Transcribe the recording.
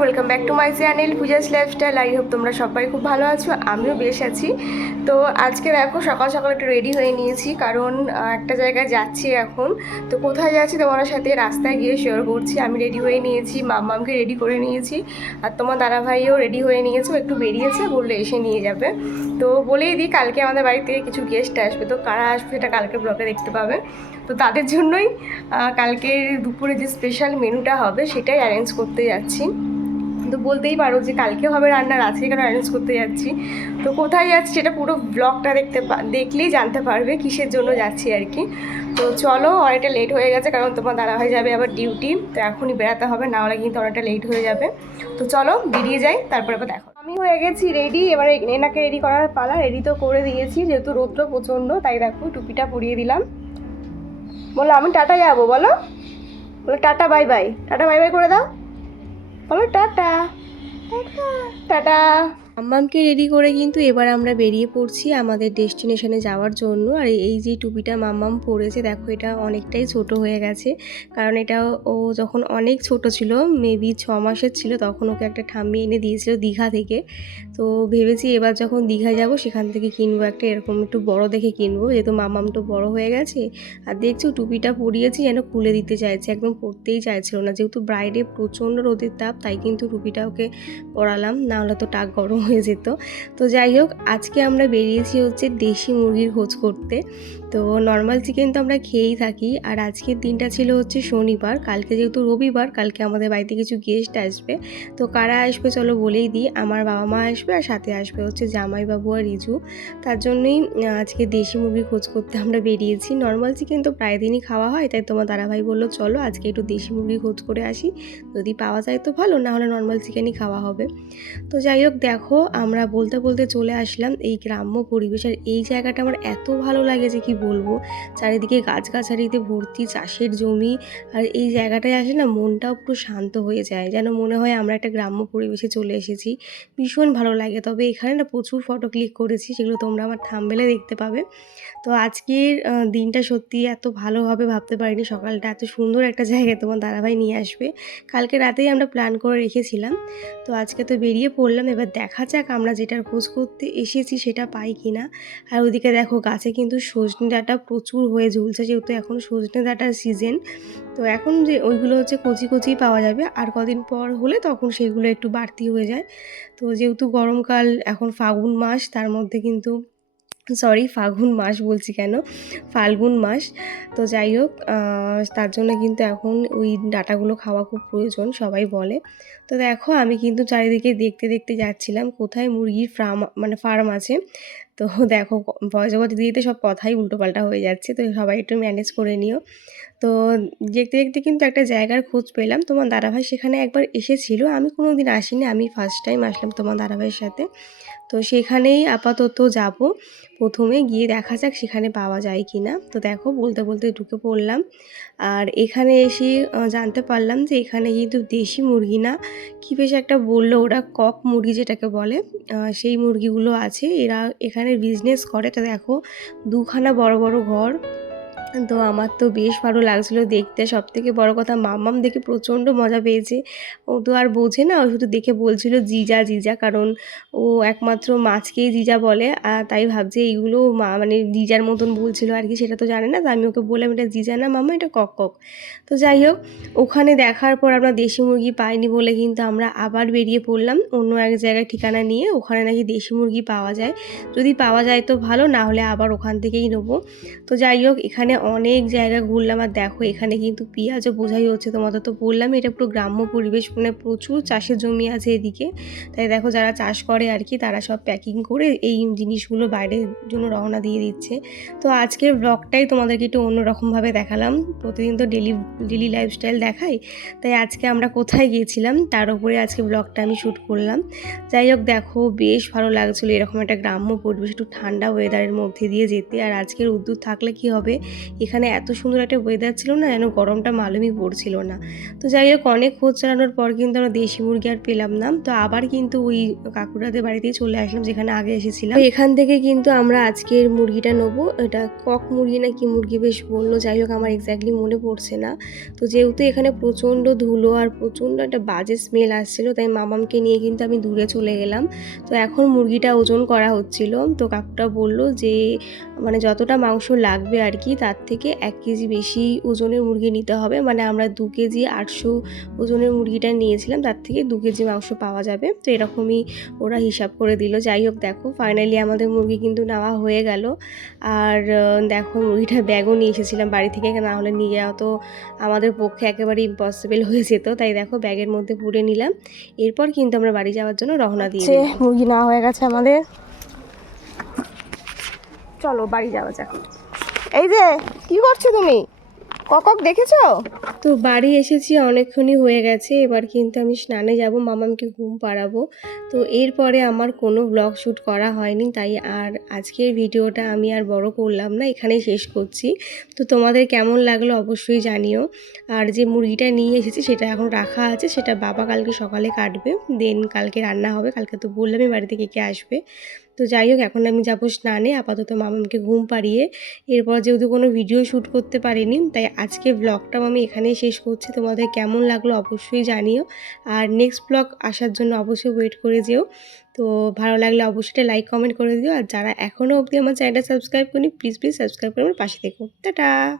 Welcome back to my channel Puja's lifestyle I hope তোমরা সবাই খুব ভালো আছো, আমিও বেশ আছি। তো আজকে দেখো, সকাল সকাল একটু রেডি হয়ে নিয়েছি, কারণ একটা জায়গায় যাচ্ছি এখন। তো কোথায় যাচ্ছি তোমার সাথে রাস্তায় গিয়ে শেয়ার করছি। আমি রেডি হয়ে নিয়েছি, মাম্মামকে রেডি করে নিয়েছি, আর তোমার দাদাভাইও রেডি হয়ে নিয়েছে একটু বেরিয়েছে, বললে এসে নিয়ে যাবে। তো বলেই দিই, কালকে আমাদের বাড়িতে কিছু গেস্ট আসবে। তো কারা আসবে সেটা কালকে ব্লগে দেখতে পাবে। তো তাদের জন্যই কালকে দুপুরে যে স্পেশাল মেনুটা হবে, সেটাই অ্যারেঞ্জ করতে যাচ্ছি। তো বলতেই পারো যে কালকে হবে রান্নার, আজকে কেন অ্যারেঞ্জ করতে যাচ্ছি? তো কোথায় যাচ্ছি সেটা পুরো ব্লগটা দেখতে দেখলেই জানতে পারবে কিসের জন্য যাচ্ছি আর কি। তো চলো, অনেকটা লেট হয়ে গেছে কারণ তোমার দাঁড়া হয়ে যাবে আবার ডিউটি তো এখনই বেড়াতে হবে, না হলে কিন্তু অনেকটা লেট হয়ে যাবে। তো চলো, বেরিয়ে যাই, তারপরে আবার দেখো আমি হয়ে গেছি রেডি এবারে এনাকে রেডি করার পালা রেডি তো করে দিয়েছি, যেহেতু রৌদ্র প্রচণ্ড, তাই দেখো টুপিটা পরিয়ে দিলাম। বলো আমি টাটা যাব, বলো? বলো tata bye bye tata bye bye করে দাও। বলো টাটা টাটা আম্মামকে রেডি করে কিন্তু এবার আমরা বেরিয়ে পড়ছি আমাদের ডেস্টিনেশনে যাওয়ার জন্য। আর এই যে টুপিটা মাম্মাম পরেছে, দেখো এটা অনেকটাই ছোট হয়ে গেছে। কারণ এটা ও যখন অনেক ছোট ছিল মেবি ছ মাসের ছিল, তখন ওকে একটা ঠাম্মি এনে দিয়েছিল দীঘা থেকে। তো ভেবেছি এবার যখন দীঘায় যাব, সেখান থেকে কিনবো একটা এরকম একটু বড় দেখে কিনবো। যেহেতু মাম্মাম তো বড় হয়ে গেছে, আর দেখছ টুপিটা পরিয়েছি যেন খুলে দিতে চাইছে, একদম পরতেই চাইছিল না। যেহেতু ব্রাইডে প্রচণ্ড রোদের তাপ, তাই কিন্তু টুপিটা ওকে পরালাম। না হলে তো টাক গরম হয়ে যেত। তো যাই হোক, আজকে আমরা বেরিয়েছি হচ্ছে দেশি মুরগির খোঁজ করতে। তো নর্মাল চিকেন তো আমরা খেয়েই থাকি। আর আজকের দিনটা ছিল হচ্ছে শনিবার। কালকে যেহেতু রবিবার, কালকে আমাদের বাড়িতে কিছু গেস্ট আসবে। তো কারা আসবে চলো বলেই দিই। আমার বাবা মা আসবে আর সাথে আসবে হচ্ছে জামাইবাবু আর রিজু। তার জন্যই আজকে দেশি মুরগি খোঁজ করতে আমরা বেরিয়েছি। নর্মাল চিকেন তো প্রায় দিনই খাওয়া হয়, তাই তোমার দাদাভাই বলল, চলো আজকে একটু দেশি মুরগি খোঁজ করে আসি। যদি পাওয়া যায় তো ভালো না হলে নর্মাল চিকেনই খাওয়া হবে। তো যাই হোক, দেখো আমরা বলতে বলতে চলে আসলাম এই গ্রাম্য পরিবেশ আর এই জায়গাটা আমার এত ভালো লাগে যে কি বলব? চারিদিকে গাছগাছালিতে ভর্তি, চাষের জমি। আর এই জায়গাটায় আসলে না, মনটাও পুরো শান্ত হয়ে যায়। যেন মনে হয় আমরা একটা গ্রাম্য পরিবেশে চলে এসেছি। ভীষণ ভালো লাগে। তবে এখানে না প্রচুর ফটো ক্লিক করেছি, সেগুলো তোমরা আমার থাম্বেলে দেখতে পাবে। তো আজকের দিনটা সত্যি এত ভালোভাবে ভাবতে পারিনি। সকালটা এত সুন্দর একটা জায়গায় তোমার দাদাভাই নিয়ে আসবে। কালকে রাতেই আমরা প্ল্যান করে রেখেছিলাম। তো আজকে তো বেরিয়ে পড়লাম, এবার দেখা যাক, আমরা যেটার খোঁজ করতে এসেছি সেটা পাই কি না। আর ওদিকে দেখো, গাছে কিন্তু সজনে ডাঁটা প্রচুর হয়ে ঝুলছে, যেহেতু এখন সজনে ডাঁটার সিজন তো এখন যে ওইগুলো হচ্ছে কচি কচি পাওয়া যাবে, আর কদিন পর হলে তখন সেগুলো একটু বাড়তি হয়ে যায়। তো যেহেতু গরমকাল, এখন ফাগুন মাস, তার মধ্যে কিন্তু সরি ফাগুন মাস বলছি কেন? ফাল্গুন মাস। তো যাই হোক তার জন্য কিন্তু এখন ওই ডাটাগুলো খাওয়া খুব প্রয়োজন, সবাই বলে। তো দেখো, আমি কিন্তু চারিদিকে দেখতে দেখতে যাচ্ছিলাম, কোথায় মুরগির ফার্ম মানে ফার্ম আছে। তো দেখো ভয়েস দিতে দিতে সব কথাই উল্টোপাল্টা হয়ে যাচ্ছে, তো সবাই একটু ম্যানেজ করে নিও। তো দেখতে দেখতে কিন্তু একটা জায়গার খোঁজ পেলাম। তোমার দাদাভাই সেখানে একবার এসেছিল। আমি কোনো দিন আসিনি। আমি ফার্স্ট টাইম আসলাম তোমার দাদাভাইয়ের সাথে। তো সেখানেই আপাতত যাব। প্রথমে গিয়ে দেখা যাক সেখানে পাওয়া যায় কি না তো দেখো, বলতে বলতে ঢুকে পড়লাম। আর এখানে এসে জানতে পারলাম যে এখানে কিন্তু দেশি মুরগি না। কি বেশ একটা বলল ওরা কক মুরগি যেটাকে বলে। সেই মুরগিগুলো আছে। এরা এখানে বিজনেস করে। তো দেখো, দুখানা বড় বড় ঘর। তো আমার তো বেশ ভালো লাগছিল দেখতে। সব থেকে বড়ো কথা, মাম্মাম দেখে প্রচণ্ড মজা পেয়েছে। ও তো আর বোঝে না, ও শুধু দেখে বলছিল জিজা জিজা, কারণ ও একমাত্র মাছকেই জিজা বলে। আর তাই ভাবছে এইগুলো মা মানে জিজার মতন বলছিল আর কি, সেটা তো জানে না। তো আমি ওকে বললাম, এটা জিজা না মাম্মা, এটা কক কক তো যাই হোক, ওখানে দেখার পর আমরা দেশি মুরগি পাইনি বলে কিন্তু আমরা আবার বেরিয়ে পড়লাম অন্য এক জায়গায় ঠিকানা নিয়ে। ওখানে নাকি দেশি মুরগি পাওয়া যায়। যদি পাওয়া যায় তো ভালো, না হলে আবার ওখান থেকেই নেব। তো যাই হোক, এখানে অনেক জায়গা ঘুরলাম আর দেখো এখানে কিন্তু পেঁয়াজও বোঝাই হচ্ছে, তোমাদের তো বললাম এটা পুরো গ্রাম্য পরিবেশ মানে প্রচুর চাষের জমি আছে এদিকে। তাই দেখো যারা চাষ করে আর কি, তারা সব প্যাকিং করে এই জিনিসগুলো বাইরের জন্য রওনা দিয়ে দিচ্ছে। তো আজকের ব্লগটাই তোমাদেরকে একটু অন্যরকমভাবে দেখালাম। প্রতিদিন তো ডেলি ডেলি লাইফস্টাইল দেখাই। তাই আজকে আমরা কোথায় গিয়েছিলাম, তার উপরে আজকে ব্লগটা আমি শ্যুট করলাম। যাই হোক দেখো, বেশ ভালো লাগছিল এরকম একটা গ্রাম্য পরিবেশ, একটু ঠান্ডা ওয়েদারের মধ্যে দিয়ে যেতে। আর আজকের উদ্যুৎ থাকলে কি হবে এখানে এত সুন্দর একটা ওয়েদার ছিল না, যেন গরমটা মালুমই পড়ছিল না। তো যাই হোক, অনেক খোঁজ চালানোর পর কিন্তু আমরা দেশি মুরগি আর পেলাম না। তো আবার কিন্তু ওই কাকুরাদের বাড়িতেই চলে আসলাম, যেখানে আগে এসেছিলাম। এখান থেকে কিন্তু আমরা আজকের মুরগিটা নেব। এটা কক মুরগি না কি মুরগি বেশ বলল, যাই হোক, আমার এক্স্যাক্টলি মনে পড়ছে না। তো যেহেতু এখানে প্রচণ্ড ধুলো আর প্রচণ্ড একটা বাজে স্মেল আসছিল, তাই মামামকে নিয়ে কিন্তু আমি দূরে চলে গেলাম। তো এখন মুরগিটা ওজন করা হচ্ছিল। তো কাকুটা বলল যে মানে যতটা মাংস লাগবে আর কি, তার থেকে এক কেজি বেশি ওজনের মুরগি নিতে হবে। মানে আমরা দু কেজি আটশো ওজনের মুরগিটা নিয়েছিলাম তার থেকে দু কেজি মাংস পাওয়া যাবে। তো এরকমই ওরা হিসাব করে দিল। যাই হোক দেখো ফাইনালি আমাদের মুরগি কিন্তু নেওয়া হয়ে গেল। আর দেখো মুরগিটা ব্যাগও নিয়ে এসেছিলাম বাড়ি থেকে না হলে নিয়ে যাওয়া তো আমাদের পক্ষে একেবারে ইম্পসিবল হয়ে যেত। তাই দেখো ব্যাগের মধ্যে পুড়ে নিলাম। এরপর কিন্তু আমরা বাড়ি যাওয়ার জন্য রওনা দিয়ে মুরগি না হয়ে গেছে আমাদের। চলো বাড়ি যাওয়া যাক। এই যে, কি করছ তুমি? ককক দেখেছ? তো বাড়ি এসেছি, অনেকক্ষণই হয়ে গেছে। এবার কিন্তু আমি স্নানে যাব, মামামকে ঘুম পাড়াবো। তো এরপরে আমার কোনো ব্লগ শ্যুট করা হয়নি, তাই আর আজকের ভিডিওটা আমি আর বড় করলাম না, এখানেই শেষ করছি। তো তোমাদের কেমন লাগল অবশ্যই জানিও। আর যে মুরগিটা নিয়ে এসেছি, সেটা এখন রাখা আছে, সেটা বাবা কালকে সকালে কাটবে। দেন কালকে রান্না হবে, কালকে তো বললামই বাড়ি থেকে কে আসবে। তো যাই হোক, এখন আমি যাব স্নানে, আপাতত মামামকে ঘুম পাড়িয়ে। এরপর যেহেতু কোনো ভিডিও শ্যুট করতে পারিনি, তাই আজকে ব্লগটাও আমি এখানেই শেষ করছি। তোমাদের কেমন লাগল অবশ্যই জানিও। আর নেক্সট ব্লগ আসার জন্য অবশ্যই ওয়েট করে যেও। তো ভালো লাগলে অবশ্যই লাইক কমেন্ট করে দিও। আর যারা এখনও অবধি আমার চ্যানেলটা সাবস্ক্রাইব করি প্লিজ প্লিজ সাবস্ক্রাইব করে আমার পাশে দেখো টাটা!